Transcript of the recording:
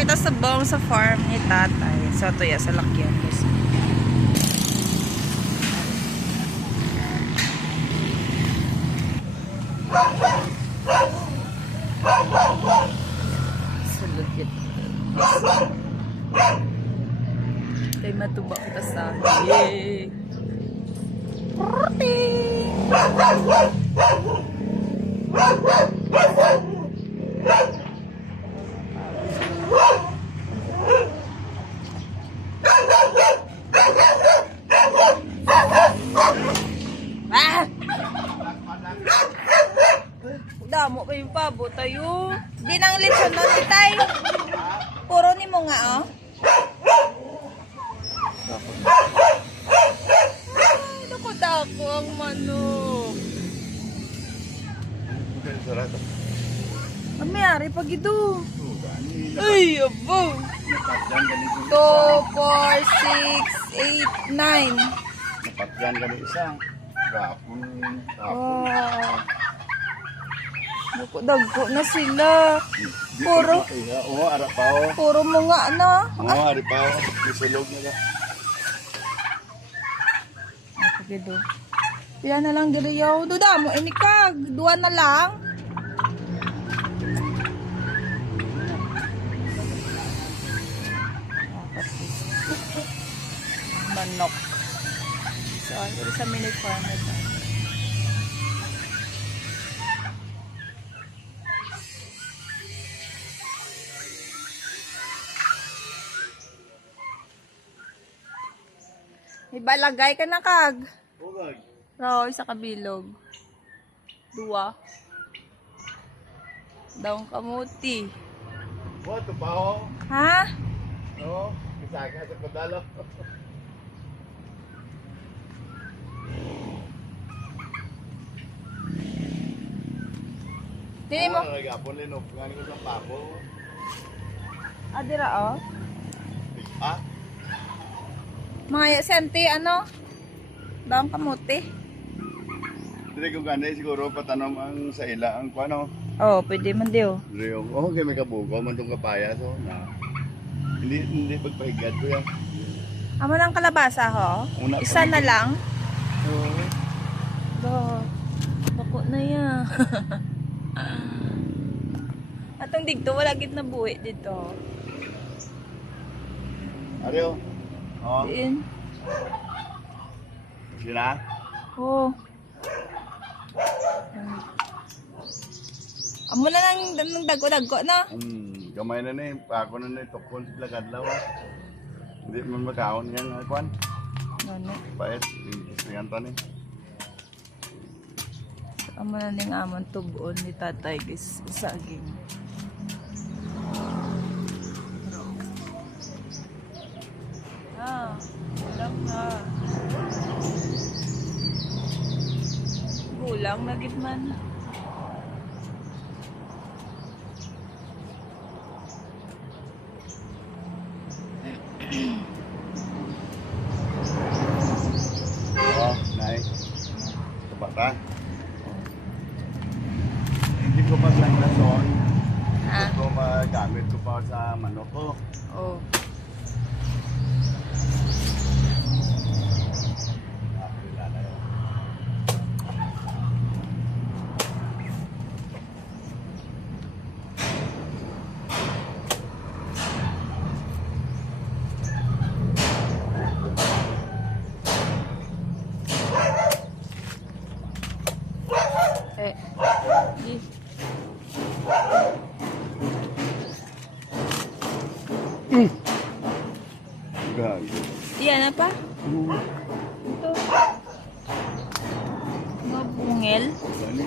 kita sa bong sa farm ni tatay. Sa tuya sa lakyan. Sa lakyan. Kay matuba kita sa yay. Ah! Damo pa yung pabo tayo. Di nang lechon nun, itay. Puro ni mo nga, oh. Ay, naku-dako ang manok. Ang mayari pag ito. Ay, abo. 2, 4, 6, 8, 9. Napatyan kami isa. Gapon. Wow. Naku-dagko na sila. Puro. Oo, arap pa o. Puro mo nga, ano? Oo, arap pa o. Isulog na ka. Gido. Yan na lang diri yaw. Duda mo inikag. Duwa na lang. Manok. So, diri sa mini farm ito. May balagay ka na kag. Ugag. Raw, isa kabilog. Dua. Daong kamuti. Oo, ito pa o. Ha? Oo, isa ka sa padalo. Dili mo. Gapon linop. Ngani ko sa pako. Adira, oh. Ha? Mga sente, ano? Daong kamuti. Dire ko ganay siguro patanom ang sa ila ang kuano. Oh, pwede man diyo. Dire yung, oh, kay may kabugo man tong kapaya so na. Hindi pagpahigad ko yan. Amo ng kalabasa, ho? Una Isa kami. na lang. Oo. Bako na yan. Atong digto, wala gid na buhi dito. Ariyo. Oh, Diin. sina? Oh. Amo na lang ng dago-dago na. Gamay na ni, ako na ni tukon sila kadlaw. Hindi man makaon yang kwan. Ano? Paes, isingan ta ni. Amo na ning amon tugon ni tatay guys, saging. Ah, gulang na. Gulang na gid man. Oh, nice. Coba ta. Hindi ko pa lang nason. Ha? Ito magamit ko pa sa manok ko. Oh. Di. Gago. Iyan na pa? Ito. Mabungel. Gani.